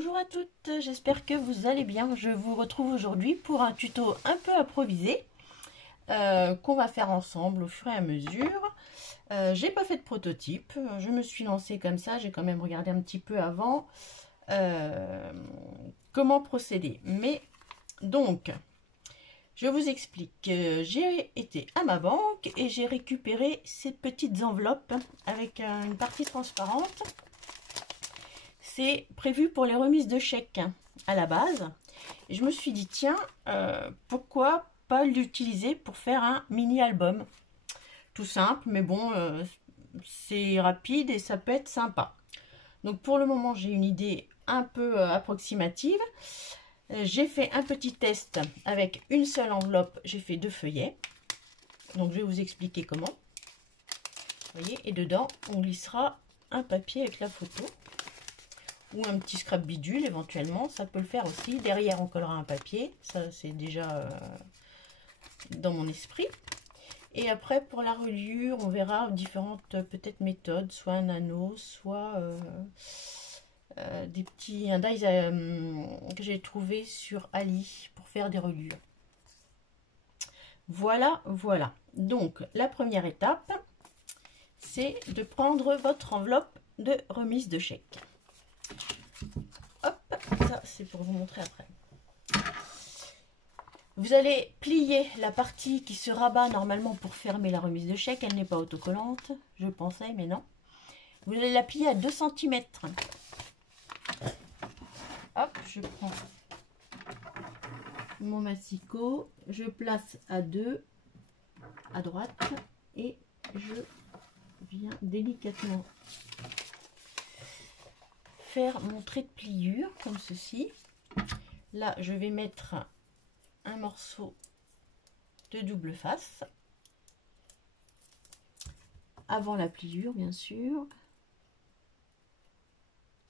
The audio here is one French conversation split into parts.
Bonjour à toutes, j'espère que vous allez bien. Je vous retrouve aujourd'hui pour un tuto un peu improvisé qu'on va faire ensemble au fur et à mesure. J'ai pas fait de prototype, je me suis lancée comme ça, j'ai quand même regardé un petit peu avant comment procéder. Mais donc, je vous explique. J'ai été à ma banque et j'ai récupéré ces petites enveloppes avec une partie transparente. C'est prévu pour les remises de chèques à la base. Et je me suis dit, tiens, pourquoi pas l'utiliser pour faire un mini-album. Tout simple, mais bon, c'est rapide et ça peut être sympa. Donc pour le moment, j'ai une idée un peu approximative. J'ai fait un petit test avec une seule enveloppe. J'ai fait 2 feuillets. Donc je vais vous expliquer comment. Vous voyez, et dedans, on glissera un papier avec la photo. Ou un petit scrap bidule éventuellement, ça peut le faire aussi. Derrière on collera un papier, ça c'est déjà dans mon esprit. Et après pour la reliure, on verra différentes peut-être méthodes, soit un anneau, soit des petits un die que j'ai trouvé sur Ali pour faire des reliures. Voilà, voilà. Donc la première étape, c'est de prendre votre enveloppe de remise de chèque. Hop, ça c'est pour vous montrer après. Vous allez plier la partie qui se rabat normalement pour fermer la remise de chèque. Elle n'est pas autocollante, je pensais, mais non. Vous allez la plier à 2 cm. Hop, je prends mon massicot, je place à 2 à droite et je viens délicatement faire mon trait de pliure comme ceci. Là, je vais mettre un morceau de double face avant la pliure, bien sûr.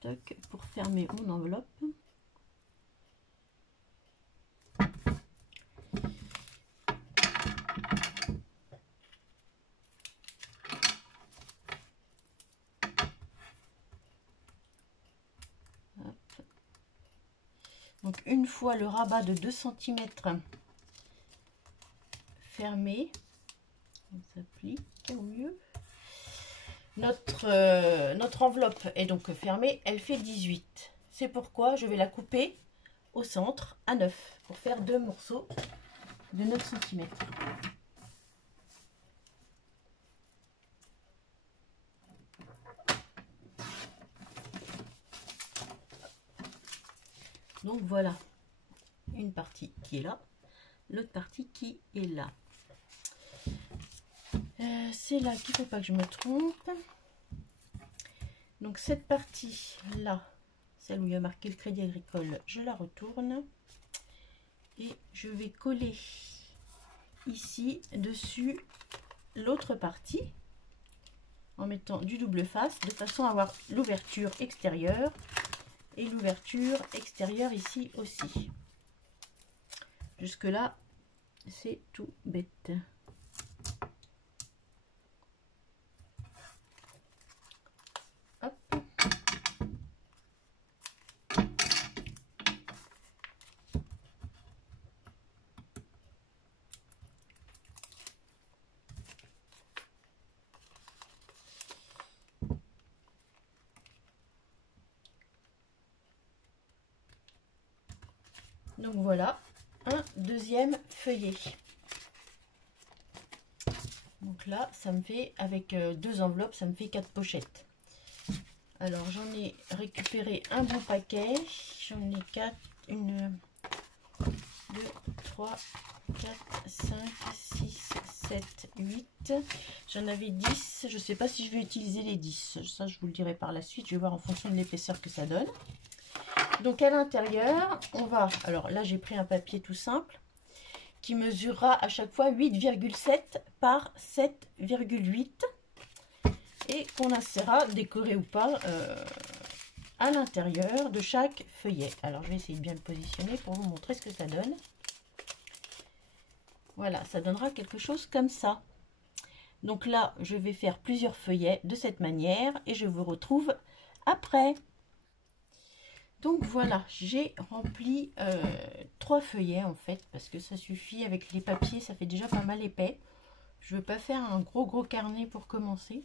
Toc, pour fermer mon enveloppe. Donc une fois le rabat de 2 cm fermé, on s'applique au mieux. Notre enveloppe est donc fermée, elle fait 18. C'est pourquoi je vais la couper au centre à 9 pour faire 2 morceaux de 9 cm. Donc voilà, une partie qui est là, l'autre partie qui est là. C'est là qu'il ne faut pas que je me trompe. Donc cette partie là, celle où il y a marqué le Crédit Agricole, je la retourne et je vais coller ici dessus l'autre partie en mettant du double face de façon à avoir l'ouverture extérieure et l'ouverture extérieure ici aussi. Jusque là c'est tout bête. Hop. Donc voilà un deuxième feuillet. Donc là ça me fait avec 2 enveloppes, ça me fait 4 pochettes. Alors j'en ai récupéré un bon paquet, j'en ai 4, 1, 2, 3, 4, 5, 6, 7, 8. J'en avais 10, je ne sais pas si je vais utiliser les 10, ça je vous le dirai par la suite, je vais voir en fonction de l'épaisseur que ça donne. Donc à l'intérieur, on va, alors là j'ai pris un papier tout simple, qui mesurera à chaque fois 8,7 par 7,8. Et qu'on insérera, décoré ou pas, à l'intérieur de chaque feuillet. Alors je vais essayer de bien le positionner pour vous montrer ce que ça donne. Voilà, ça donnera quelque chose comme ça. Donc là, je vais faire plusieurs feuillets de cette manière et je vous retrouve après. Donc voilà, j'ai rempli 3 feuillets en fait, parce que ça suffit avec les papiers, ça fait déjà pas mal épais. Je veux pas faire un gros carnet pour commencer.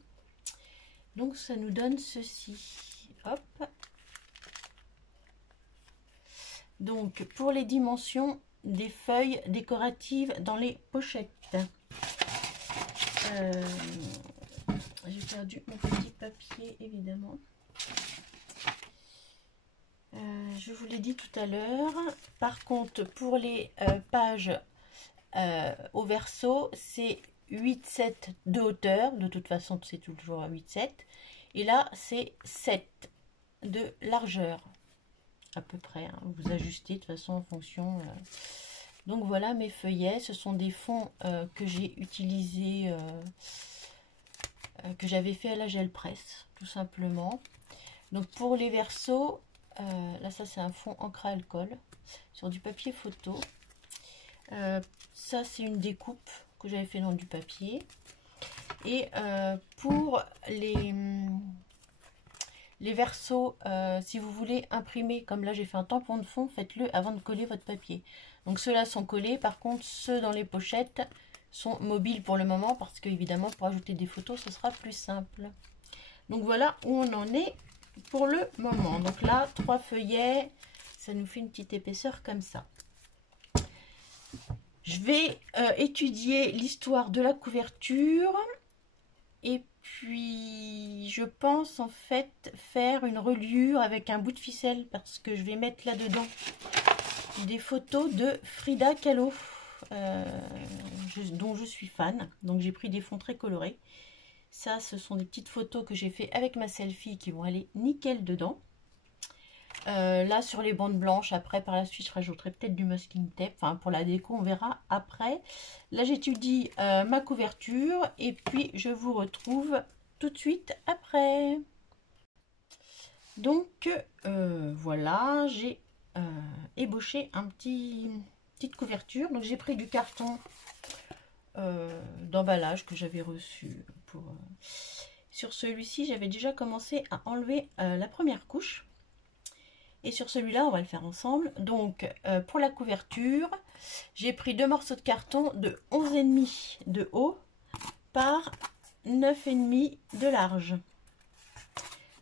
Donc ça nous donne ceci. Hop. Donc pour les dimensions des feuilles décoratives dans les pochettes. J'ai perdu mon petit papier évidemment. Je vous l'ai dit tout à l'heure. Par contre, pour les pages au verso, c'est 8,7 de hauteur. De toute façon, c'est toujours 8,7. Et là, c'est 7 de largeur. À peu près. Hein. Vous ajustez de toute façon en fonction. Donc voilà mes feuillets. Ce sont des fonds que j'ai utilisés, que j'avais fait à la gel presse, tout simplement. Donc pour les versos, là ça c'est un fond encre à alcool sur du papier photo. Ça c'est une découpe que j'avais fait dans du papier. Et pour les versos, si vous voulez imprimer, comme là j'ai fait un tampon de fond, faites-le avant de coller votre papier. Donc ceux-là sont collés, par contre ceux dans les pochettes sont mobiles pour le moment, parce que évidemment pour ajouter des photos ce sera plus simple. Donc voilà où on en est pour le moment. Donc là 3 feuillets, ça nous fait une petite épaisseur comme ça. Je vais étudier l'histoire de la couverture. Et puis, je pense en fait faire une reliure avec un bout de ficelle, parce que je vais mettre là-dedans des photos de Frida Kahlo, dont je suis fan. Donc, j'ai pris des fonds très colorés. Ça, ce sont des petites photos que j'ai fait avec ma selfie qui vont aller nickel dedans. Là, sur les bandes blanches, après, par la suite, je rajouterai peut-être du masking tape. Enfin, pour la déco, on verra après. Là, j'étudie ma couverture et puis je vous retrouve tout de suite après. Donc, voilà, j'ai ébauché petite couverture. Donc, j'ai pris du carton d'emballage que j'avais reçu. Sur celui-ci, j'avais déjà commencé à enlever la première couche. Et sur celui-là, on va le faire ensemble. Donc, pour la couverture, j'ai pris 2 morceaux de carton de 11,5 de haut par 9,5 de large.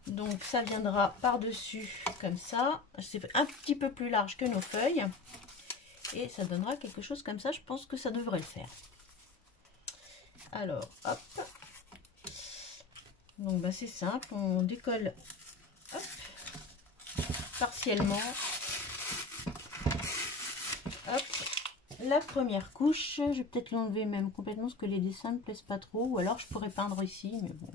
Donc, ça viendra par-dessus comme ça. C'est un petit peu plus large que nos feuilles. Et ça donnera quelque chose comme ça. Je pense que ça devrait le faire. Alors, hop. Donc, bah, c'est simple. On décolle, hop, partiellement. Hop, la première couche, je vais peut-être l'enlever même complètement parce que les dessins ne me plaisent pas trop, ou alors je pourrais peindre ici, mais bon.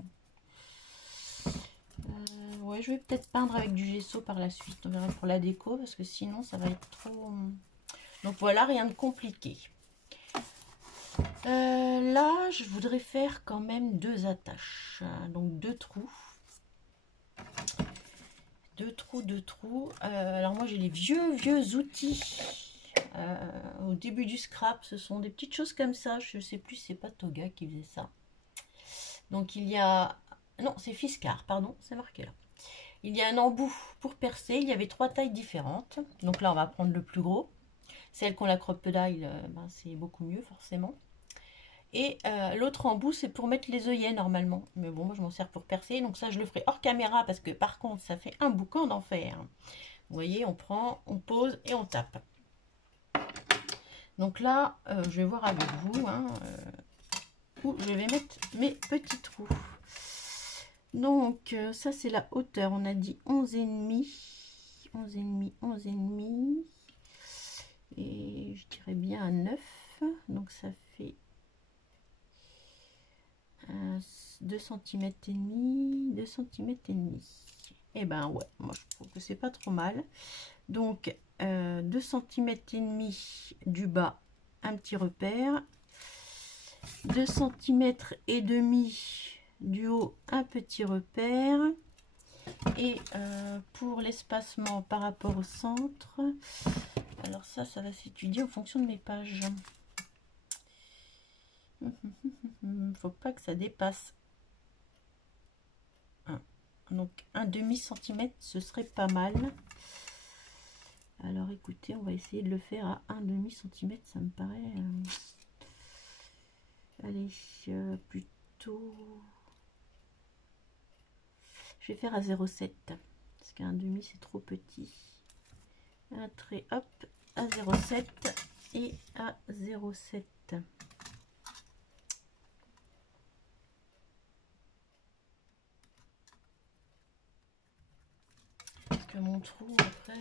Ouais, je vais peut-être peindre avec du gesso par la suite, on verra pour la déco, parce que sinon ça va être trop... Donc voilà, rien de compliqué. Là, je voudrais faire quand même 2 attaches, donc 2 trous. 2 trous. Alors moi j'ai les vieux outils. Au début du scrap, ce sont des petites choses comme ça. Je sais plus, c'est pas Toga qui faisait ça. Donc il y a... Non, c'est Fiskars, pardon, c'est marqué là. Il y a un embout pour percer. Il y avait 3 tailles différentes. Donc là, on va prendre le plus gros. Celle qu'on la crocodile, ben, c'est beaucoup mieux forcément. Et l'autre embout, c'est pour mettre les œillets normalement. Mais bon, moi je m'en sers pour percer. Donc ça, je le ferai hors caméra parce que par contre, ça fait un boucan d'enfer. Vous voyez, on prend, on pose et on tape. Donc là, je vais voir avec vous où je vais mettre mes petits trous. Donc, ça c'est la hauteur. On a dit 11,5. 11,5, 11,5. Et je dirais bien à 9. Donc ça fait 2 cm et demi, 2 cm et demi. Et ben ouais, moi je trouve que c'est pas trop mal. Donc 2 cm et demi du bas, un petit repère. 2 cm et demi du haut, un petit repère. Et pour l'espacement par rapport au centre, alors ça va s'étudier en fonction de mes pages. Faut pas que ça dépasse. Donc un demi centimètre, ce serait pas mal. Alors écoutez, on va essayer de le faire à 1,5 cm, ça me paraît... allez, plutôt... Je vais faire à 0,7 parce qu'à 1,5 c'est trop petit. Un trait, hop, à 0,7 et à 0,7. Parce que mon trou après...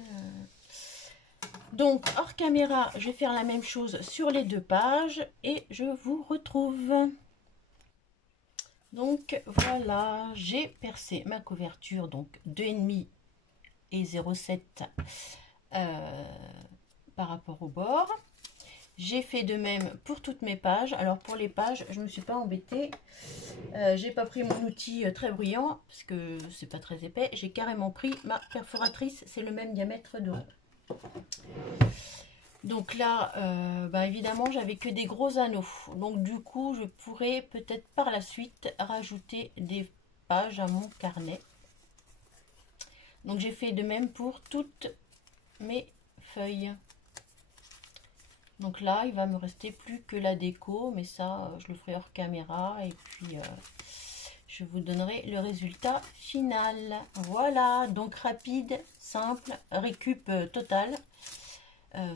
Donc hors caméra, je vais faire la même chose sur les 2 pages et je vous retrouve. Donc voilà, j'ai percé ma couverture, donc 2,5 et 0,7 par rapport au bord. J'ai fait de même pour toutes mes pages. Alors pour les pages, je ne me suis pas embêtée. J'ai pas pris mon outil très bruyant parce que c'est pas très épais. J'ai carrément pris ma perforatrice, c'est le même diamètre de rond. Donc là, évidemment, j'avais que des gros anneaux. Donc du coup, je pourrais peut-être par la suite rajouter des pages à mon carnet. Donc j'ai fait de même pour toutes mes feuilles. Donc là, il va me rester plus que la déco, mais ça, je le ferai hors caméra et puis je vous donnerai le résultat final. Voilà, donc rapide, simple, récup total.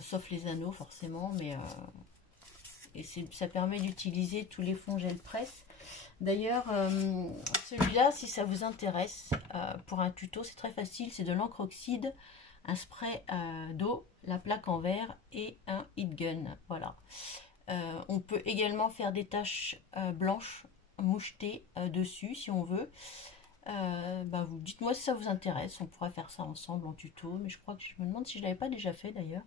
Sauf les anneaux forcément, mais ça permet d'utiliser tous les fonds gel presse. D'ailleurs, celui-là, si ça vous intéresse, pour un tuto, c'est très facile, c'est de l'encre oxyde, un spray d'eau, la plaque en verre et un heat gun. Voilà. On peut également faire des taches blanches mouchetées dessus si on veut. Vous dites-moi si ça vous intéresse, on pourra faire ça ensemble en tuto, mais je crois que je me demande si je l'avais pas déjà fait d'ailleurs.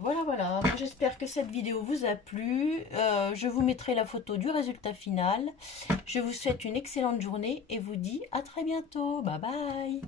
Voilà, j'espère que cette vidéo vous a plu. Je vous mettrai la photo du résultat final. Je vous souhaite une excellente journée et vous dis à très bientôt. Bye bye.